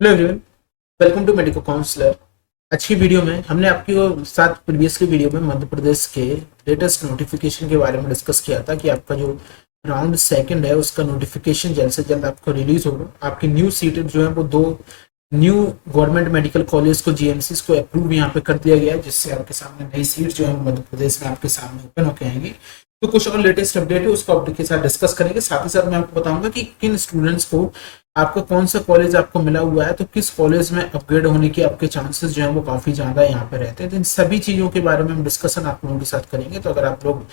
Hello everyone, welcome to medico counsellor. आज की video में हमने आपके साथ प्रीवियस की वीडियो में मध्य प्रदेश के लेटेस्ट नोटिफिकेशन के बारे में डिस्कस किया था कि आपका जो राउंड सेकंड है उसका नोटिफिकेशन जल्द से जल्द आपको रिलीज होगा। आपकी न्यू सीटें जो है वो दो न्यू गवर्नमेंट मेडिकल कॉलेज को जीएमसीज को अप्रूव यहाँ पे कर दिया गया है, जिससे आपके सामने नई सीट जो है मध्य प्रदेश में आपके सामने ओपन होकर आएंगी। तो कुछ और लेटेस्ट अपडेट है उसको आपके साथ डिस्कस करेंगे। साथ ही साथ मैं आपको बताऊंगा कि किन स्टूडेंट्स को आपका कौन सा कॉलेज आपको मिला हुआ है, तो किस कॉलेज में अपग्रेड होने के आपके चांसेस जो है वो काफी ज्यादा यहाँ पे रहते हैं। तो इन सभी चीजों के बारे में हम डिस्कशन आप लोगों के साथ करेंगे। तो अगर आप लोग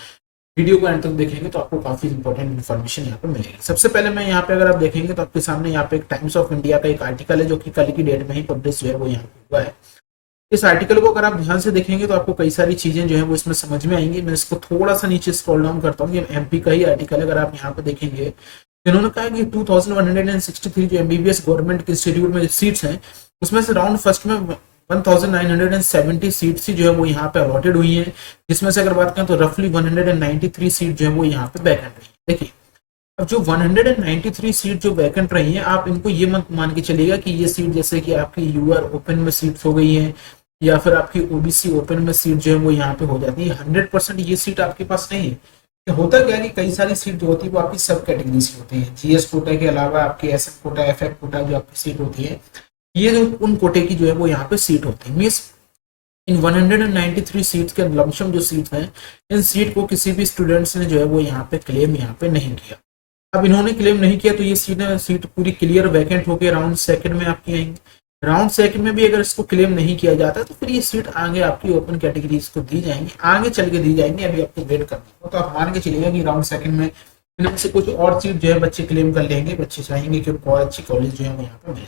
वीडियो को एंड तक देखेंगे तो आपको काफी इंपॉर्टेंट इन्फॉर्मेशन यहाँ पे मिलेगी। सबसे पहले मैं यहाँ पे अगर आप देखेंगे तो आपके सामने यहाँ पे एक टाइम्स ऑफ इंडिया का एक आर्टिकल है जो कि कल की डेट में ही पब्लिश जो है वो यहाँ पे हुआ है। इस आर्टिकल को अगर आप ध्यान से देखेंगे तो आपको कई सारी चीजें जो है वो इसमें समझ में आएंगी। मैं इसको थोड़ा सा नीचे स्क्रॉल डाउन करता हूँ। ये एमपी का ही आर्टिकल है। अगर आप यहाँ पे देखेंगे, इन्होंने कहा कि 2163 जो एमबीबीएस गवर्नमेंट इंस्टीट्यूट में सीट्स हैं उसमें से राउंड फर्स्ट में 1970 सीट्स जो है वो यहाँ पे अलॉटेड हुई है, जिसमें से अगर बात करें तो रफली 193 सीट जो है वो यहाँ पे वैकेंट रही है। देखिए, अब जो 193 सीट जो वैकेंट रही है, आप इनको ये मत मान के चलिएगा कि ये सीट जैसे कि आपकी यूआर ओपन में सीट हो गई है या फिर आपकी ओबीसी ओपन में सीट जो है वो यहाँ पे हो जाती है। 100% ये सीट आपके पास नहीं है। होता क्या है कि कई सारी सीट जो होती है वो आपकी सब कैटेगरी से होती है। जीएस कोटा के अलावा आपकी एसएफ कोटा, एफएफ कोटा जो आपकी सीट होती है, ये जो उन कोटे की जो है वो यहाँ पे सीट होती है। मीन्स इन 193 सीट के लमसम जो सीट हैं, इन सीट को किसी भी स्टूडेंट्स ने जो है वो यहाँ पे क्लेम यहाँ पे नहीं किया। अब इन्होंने क्लेम नहीं किया तो ये सीट पूरी क्लियर वैकेंट होकर राउंड सेकंड में आपकी आएंगी। राउंड सेकंड में भी अगर इसको क्लेम नहीं किया जाता तो फिर ये सीट आगे आपकी ओपन कैटेगरीज को दी जाएंगी, आगे चल के दी जाएंगी। अभी आपको वेट करना हो तो आप मान के चलिएगा कि राउंड सेकंड में इनमें से कुछ और सीट जो है बच्चे क्लेम कर लेंगे। बच्चे चाहेंगे कि उनको और अच्छी कॉलेज जो है वो यहाँ पे मिले।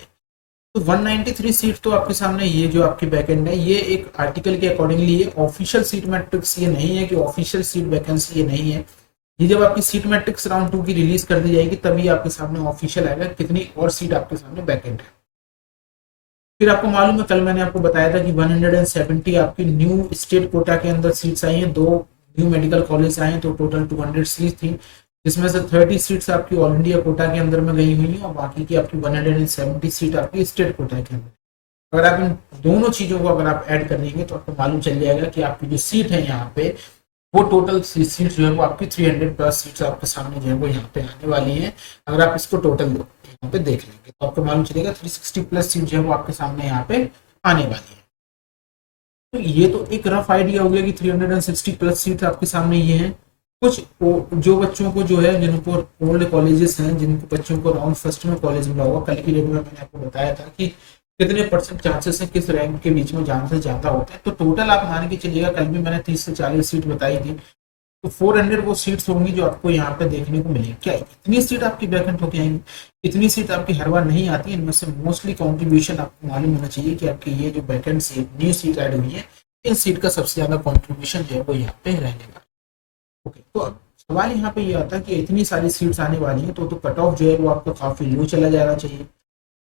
तो 193 सीट तो आपके सामने ये जो आपकी वैकेंट है, ये एक आर्टिकल के अकॉर्डिंगली ये ऑफिशियल सीट मैट्रिक्स ये नहीं है कि ऑफिशियल सीट वैकेंसी ये नहीं है। ये जब आपकी सीट मैट्रिक्स राउंड 2 की रिलीज कर दी जाएगी तभी आपके सामने ऑफिशियल आएगा कितनी और सीट आपके सामने वैकेंट है। फिर आपको मालूम है कल मैंने आपको बताया था कि 170 आपकी न्यू स्टेट कोटा के अंदर सीट्स आई हैं, दो न्यू मेडिकल कॉलेज आए हैं, तो टोटल 200 सीट थी, जिसमें से 30 सीट्स आपकी ऑल इंडिया कोटा के अंदर में गई हुई है और बाकी की आपकी 170 सीट आपकी स्टेट कोटा के अंदर। अगर आप इन दोनों चीजों को अगर आप ऐड कर लेंगे तो आपको मालूम चल जाएगा कि आपकी जो सीट है यहाँ पे वो टोटल सीट जो है वो आपकी 300 प्लस सीट्स आपके सामने जो है वो यहाँ पे आने वाली है। अगर आप इसको टोटल यहाँ पे देख लेंगे तो आपको मालूम चलेगा 360 प्लस सीट जो है वो आपके सामने यहाँ पे आने वाली है। तो ये तो एक रफ आइडिया हो गया कि 360 प्लस सीट आपके सामने ये है। कुछ जो बच्चों को जो है जिनको ओल्ड कॉलेजेस हैं, जिनको बच्चों को राउंड फर्स्ट में कॉलेज मिला होगा, कल की डेट में मैंने आपको बताया था कि कितने परसेंट चांसेस है, किस रैंक के बीच में चांसेस ज्यादा होते हैं। तो टोटल आप मान के चलिएगा, कल भी मैंने 30 से 40 सीट बताई थी, तो 400 वो सीट्स होंगी जो आपको यहाँ पे देखने को मिलेगी। क्या इतनी सीट आपकी वैकेंट होके आएंगी? इतनी सीट आपकी हर बार नहीं आती। इनमें से मोस्टली कॉन्ट्रीब्यूशन आपको मालूम होना चाहिए कि आपकी ये जो vacant seat new seat add हुई है, इन सीट का सबसे ज्यादा कॉन्ट्रीब्यूशन जो है वो यहाँ पे रहने वाला। ओके, तो अब सवाल यहाँ पे ये आता है कि इतनी सारी सीट्स आने वाली है तो कट ऑफ जो है वो आपको काफी लो चला जाना चाहिए।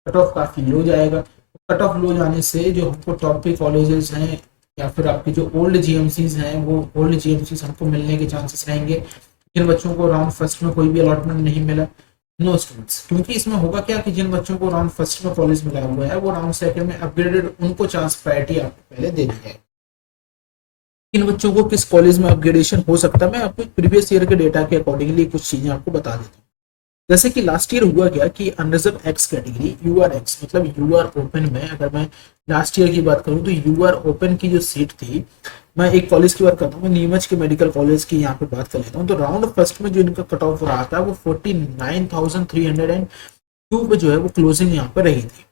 कट ऑफ काफी लो जाएगा। कट ऑफ लो जाने से जो हमको टॉप के कॉलेजेस हैं या फिर आपके जो ओल्ड जीएमसीज हैं, वो ओल्ड जीएमसीज हमको मिलने के चांसेस रहेंगे। जिन बच्चों को राउंड फर्स्ट में कोई भी अलॉटमेंट नहीं मिला, नो स्टूडेंट्स, क्योंकि इसमें होगा क्या कि जिन बच्चों को राउंड फर्स्ट में कॉलेज मिला हुआ है वो राउंड सेकंड में अपग्रेडेड, उनको चांस प्रायोरिटी आपको पहले दे दी जाएगी। इन बच्चों को किस कॉलेज में अपग्रेडेशन हो सकता है, मैं आपको प्रीवियस ईयर के डेटा के अकॉर्डिंगली कुछ चीजें आपको बता देता हूँ। जैसे कि लास्ट ईयर हुआ क्या कि unreserved X category UR X मतलब यूआर ओपन में, अगर मैं लास्ट ईयर की बात करूं तो यूआर ओपन की जो सीट थी, मैं एक कॉलेज की बात करता हूँ, नीमच के मेडिकल कॉलेज की यहाँ पे बात कर लेता हूँ। तो राउंड फर्स्ट में जो इनका कट ऑफ रहा था वो 49,302 पे जो है वो क्लोजिंग यहाँ पर रही थी।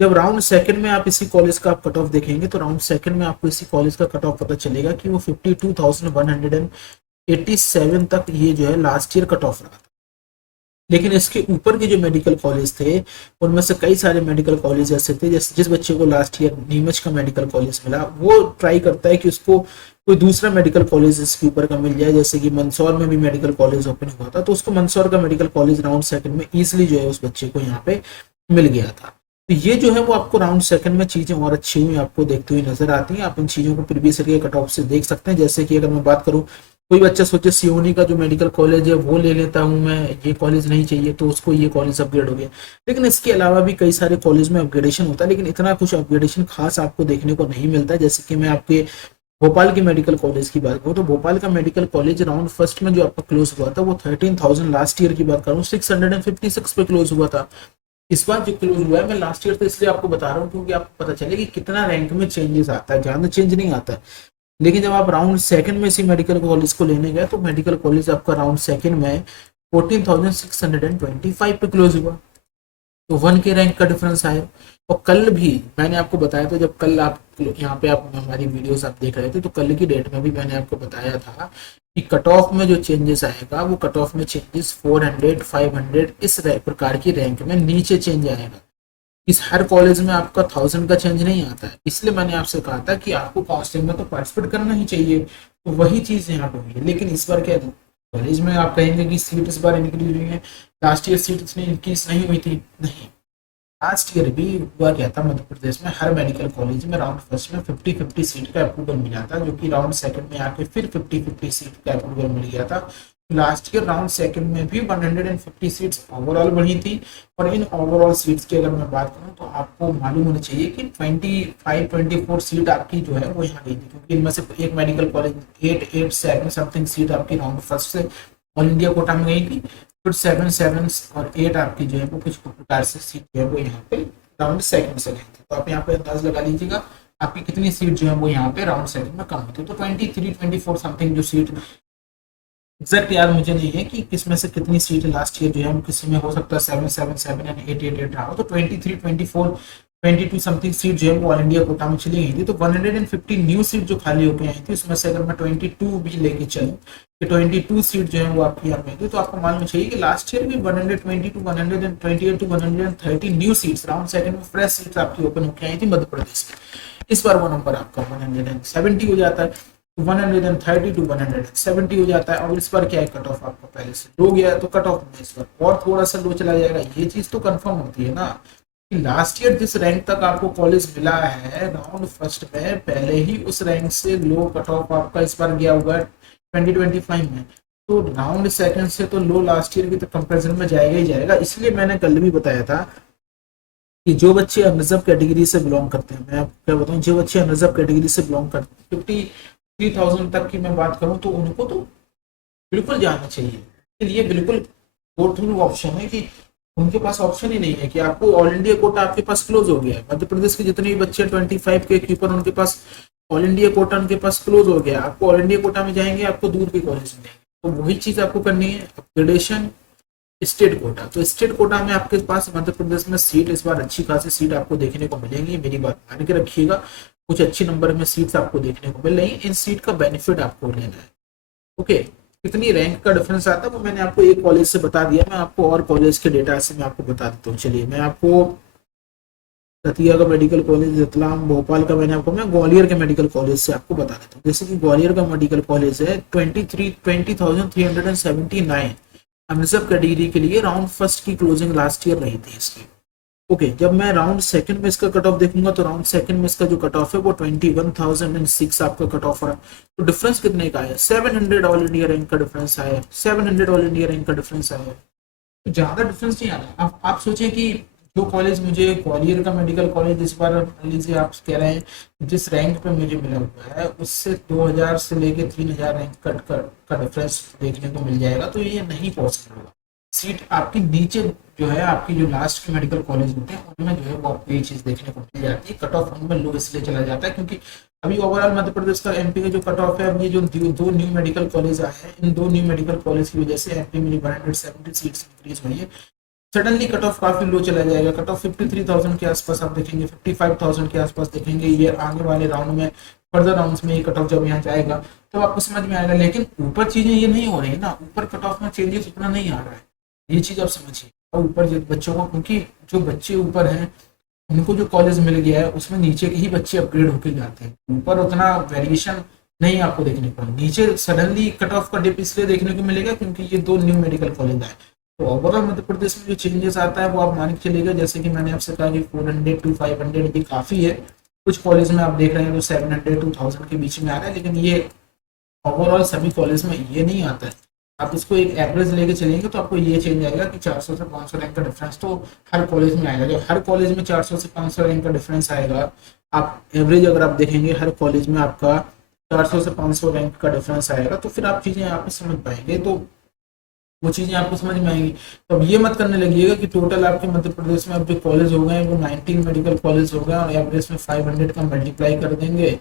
जब राउंड सेकंड में आप इसी कॉलेज का आप कट ऑफ देखेंगे तो राउंड सेकंड में आपको इसी कॉलेज का कट ऑफ पता चलेगा कि वो 52,187 तक ये जो है लास्ट ईयर कट ऑफ रहा था। लेकिन इसके ऊपर के जो मेडिकल कॉलेज थे उनमें से कई सारे मेडिकल कॉलेज ऐसे थे, जैसे जिस बच्चे को लास्ट ईयर नीमच का मेडिकल कॉलेज मिला वो ट्राई करता है कि उसको कोई दूसरा मेडिकल कॉलेज इसके ऊपर का मिल जाए। जैसे कि मंदसौर में भी मेडिकल कॉलेज ओपन हुआ था तो उसको मंदसौर का मेडिकल कॉलेज राउंड सेकंड में इजिली जो है उस बच्चे को यहाँ पे मिल गया था। तो ये जो है वो आपको राउंड सेकंड में चीजें और अच्छी हुई आपको देखते हुए नजर आती हैं। आप इन चीजों को प्रीवियस ईयर के कट ऑफ से देख सकते हैं। जैसे कि अगर मैं बात करूं कोई बच्चा सोचे सियोनी का जो मेडिकल कॉलेज है वो ले लेता हूँ मैं, ये कॉलेज नहीं चाहिए, तो उसको ये कॉलेज अपग्रेड हो गया। लेकिन इसके अलावा भी कई सारे कॉलेज में अपग्रेडेशन होता है, लेकिन इतना कुछ अपग्रेडेशन खास आपको देखने को नहीं मिलता। जैसे कि मैं आपके भोपाल की मेडिकल कॉलेज की बात करूँ तो भोपाल का मेडिकल कॉलेज राउंड फर्स्ट में जो आपका क्लोज हुआ था वो 13,000 लास्ट ईयर की बात करूँ 656 पे क्लोज हुआ था। इस बार जो क्लोज हुआ है, मैं लास्ट ईयर तो इसलिए आपको बता रहा हूँ क्योंकि आपको पता चले कि कितना रैंक में चेंजेस आता है, ज्यादा चेंज नहीं आता है। लेकिन जब आप राउंड सेकंड में इसी मेडिकल कॉलेज को लेने गए तो मेडिकल कॉलेज आपका राउंड सेकंड में 14,625 पे क्लोज हुआ, तो 1 के रैंक का डिफरेंस आया। और कल भी मैंने आपको बताया था, जब कल आप यहाँ पे आप हमारी वीडियोस आप देख रहे थे, तो कल की डेट में भी मैंने आपको बताया था कि कट ऑफ में जो चेंजेस आएगा वो कट ऑफ में चेंजेस 400 500 इस प्रकार की रैंक में नीचे चेंज आएगा। इस हर कॉलेज में आपका 1000 का चेंज नहीं आता है। इसलिए मैंने आपसे कहा था कि आपको काउंसलिंग में तो पार्टिसिपेट करना ही चाहिए, तो वही चीज यहाँ पे हुई है। लेकिन इस बार क्या है, कॉलेज में आप कहेंगे कि सीट इस बार इंक्रीज हुई है, लास्ट ईयर सीट इतनी इंक्रीज नहीं हुई थी, नहीं। लास्ट ईयर भी हुआ क्या था, मध्य प्रदेश में हर मेडिकल कॉलेज में राउंड फर्स्ट में 50-50 सीट का अप्रूवल मिला था, जो कि राउंड सेकंड में आके फिर 50-50 सीट का अप्रूवल मिल गया था। लास्ट ईयर राउंड सेकंड में भी 150 सीट्स ओवरऑल बढ़ी थी। और इन ओवरऑल सीट्स की अगर मैं बात करूं तो आपको मालूम होना चाहिए कि 25-24 सीट आपकी जो है वो यहाँ गई थी, क्योंकि इनमें से एक मेडिकल कॉलेज 8-7 समथिंग सीट आपकी राउंड फर्स्ट से ऑल इंडिया कोटा में गई थी। फिर 7 और 8 आपकी जो है वो कुछ प्रकार से सीट जो है वो यहाँ पे राउंड सेकंड से गई थी। तो आप यहाँ पे अंदाज लगा लीजिएगा आपकी कितनी सीट जो है वो यहाँ पे राउंड सेकंड में कम होती है। तो 23-24 समथिंग जो सीट, एग्जैक्ट याद मुझे नहीं है कि किसमें से कितनी सीट लास्ट ईयर जो है किसी में हो सकता है 7-7 एंड 8-8 रहा हो, तो 23-24-22 समथिंग सीट जो है वो ऑल इंडिया कोटा में चली गई थी। तो 150 न्यू सीट जो खाली होकर आई थी उसमें से अगर मैं 22 भी लेके चलूँ कि 22 सीट जो है वो आपकी यहाँ पे थी, तो आपको मालूम चाहिए कि लास्ट ईयर भी 120-128-130 न्यू सीट्स राउंड सेकंड में फ्रेश सीट्स आपकी ओपन होकर आई थी मध्य प्रदेश में। इस बार वो नंबर आपका 170 हो जाता है, 130 to 170 हो जाता है। और इस बार क्या है, कट ऑफ आपका पहले से लो गया है, तो कट ऑफ में इस बार और थोड़ा सा लो चला जाएगा। ये चीज तो कंफर्म होती है ना कि लास्ट ईयर जिस रैंक तक आपको कॉलेज मिला है राउंड फर्स्ट में, पहले ही उस रैंक से लो कट ऑफ आपका इस बार गया हुआ है 2025 में। तो राउंड सेकंड से तो लो लास्ट ईयर की तो कंपेरिजन में जाएगा ही जाएगा। इसलिए मैंने कल भी बताया था कि जो बच्चे अनरिजर्व कैटेगरी से बिलोंग करते हैं, मैं आपको क्या बताऊं, जो बच्चे अनरिजर्व कैटेगरी से बिलोंग करते हैं 53,000 तक की मैं बात करूं तो उनको तो बिल्कुल जाना चाहिए। ये बिल्कुल गो थ्रू ऑप्शन है कि उनके पास ऑप्शन ही नहीं है कि आपको ऑल इंडिया कोटा आपके पास क्लोज हो गया है। मध्य प्रदेश के जितने भी बच्चे 25 के ऊपर उनके पास ऑल इंडिया कोटा उनके पास क्लोज हो गया। आपको ऑल इंडिया कोटा में जाएंगे आपको दूर के कॉलेज मिलेंगे, तो वही चीज आपको करनी है, अपग्रेडेशन स्टेट कोटा। तो स्टेट कोटा में आपके पास मध्य प्रदेश में सीट इस बार अच्छी खासी सीट आपको देखने को मिलेंगी, मेरी बात मान के रखिएगा। कुछ अच्छी नंबर में सीट्स आपको देखने को मिल रही है, इन सीट का बेनिफिट आपको लेना है। ओके, कितनी रैंक का डिफरेंस आता है वो मैंने आपको एक कॉलेज से बता दिया, मैं आपको और कॉलेज के डेटा से मैं आपको बता देता हूँ। चलिए मैं आपको दतिया का मेडिकल कॉलेज, रतलाम, भोपाल का मैंने आपको, मैं ग्वालियर के मेडिकल कॉलेज से आपको बता देता हूँ। जैसे कि ग्वालियर का मेडिकल कॉलेज है 20,379 अनरिजर्व कैटेगरी के लिए राउंड फर्स्ट की क्लोजिंग लास्ट ईयर रही थी इसकी। ओके, जब मैं राउंड सेकंड में इसका कट ऑफ देखूंगा तो राउंड सेकंड में इसका जो कट ऑफ है वो 21,006 आपका कट ऑफ है। तो डिफरेंस कितने का है, 700 ऑल इंडिया रैंक का डिफरेंस आया, 700 ऑल इंडिया रैंक का डिफरेंस आया। तो ज्यादा डिफरेंस नहीं आ रहा। आप सोचें कि जो कॉलेज मुझे ग्वालियर का मेडिकल कॉलेज इस बार मान लीजिए आप कह रहे हैं जिस रैंक पे मुझे मिला हुआ है उससे 2000 से लेके 3000 रैंक कट का डिफरेंस देखने को मिल जाएगा, तो ये नहीं पॉसिबल होगा। सीट आपकी नीचे जो है, आपकी जो लास्ट के मेडिकल कॉलेज होते हैं उनमें जो है वो आपको ये चीज देखने को मिल जाती है। कट ऑफ उनमें लो इसलिए चला जाता है क्योंकि अभी ओवरऑल मध्य प्रदेश का एमपी का जो कट ऑफ है, अब ये जो दो न्यू मेडिकल कॉलेज आए हैं, इन दो न्यू मेडिकल कॉलेज की वजह से एमपी में 170 सीट्स इंक्रीज हुई है। सडनली कट ऑफ काफी लो चला जाएगा। कट ऑफ 53,000 के आसपास आप देखेंगे, 55,000 के आसपास देखेंगे। ये आने वाले राउंड में, फर्दर राउंड्स में ये कट ऑफ जब यहाँ जाएगा तो आपको समझ में आएगा। लेकिन ऊपर चीजें ये नहीं हो रही ना, ऊपर कट ऑफ में चेंजेस उतना नहीं आ रहा है, ये चीज आप समझिए। और ऊपर जो बच्चों को, क्योंकि जो बच्चे ऊपर हैं उनको जो कॉलेज मिल गया है उसमें नीचे के ही बच्चे अपग्रेड होकर जाते हैं, ऊपर उतना वेरिएशन नहीं आपको देखने को। नीचे सडनली कट ऑफ का डिप इसलिए देखने को मिलेगा क्योंकि ये दो न्यू मेडिकल कॉलेज आए। तो ओवरऑल मध्य प्रदेश में जो चेंजेस आता है वो आप मान के चलेगा, जैसे कि मैंने आपसे कहा कि 400 to 500 ये काफी है। कुछ कॉलेज में आप देख रहे हैं तो 700 to 1000 के बीच में आ रहा है, लेकिन ये ओवरऑल सभी कॉलेज में ये नहीं आता है। आप इसको एक एवरेज लेके चलेंगे तो आपको ये चेंज आएगा कि 400 से 500 रैंक का डिफरेंस तो हर कॉलेज में आएगा। जो हर कॉलेज में 400 से 500 रैंक का डिफरेंस आएगा, आप एवरेज अगर आप देखेंगे हर कॉलेज में आपका 400 से 500 रैंक का डिफरेंस आएगा, तो फिर आप चीज़ें यहाँ पे समझ पाएंगे, तो वो चीज़ें आपको समझ में आएंगी। तो अब ये मत करने लगिएगा कि टोटल आपके मध्य प्रदेश में अब जो कॉलेज हो गए हैं वो 19 मेडिकल कॉलेज हो गए और एवरेज में 500 का मल्टीप्लाई कर देंगे,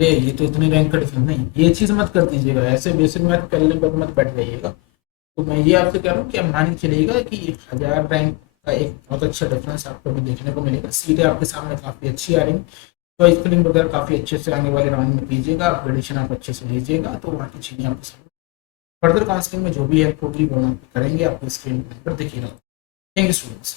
ये तो इतने रैंक का डिफरेंस नहीं, ये चीज़ मत कर दीजिएगा। ऐसे बेसिक मैथ करने पर मत बैठ जाइएगा। तो मैं ये आपसे कह रहा हूँ कि आप मान के चलिएगा कि 1000 रैंक का एक बहुत अच्छा डिफरेंस आपको भी देखने को मिलेगा। सीटें आपके सामने काफ़ी अच्छी आ रही, तो स्क्रीन वगैरह काफ़ी अच्छे से आने वाले राउंड में कीजिएगा, आप प्रेडिक्शन आप अच्छे से लीजिएगा, तो वहाँ की चीज़ें आपको समझ फर्दर काउंसलिंग में जो भी हेल्प होगी वो हम करेंगे, आपको स्क्रीन पर दिखेगा। Thank you students.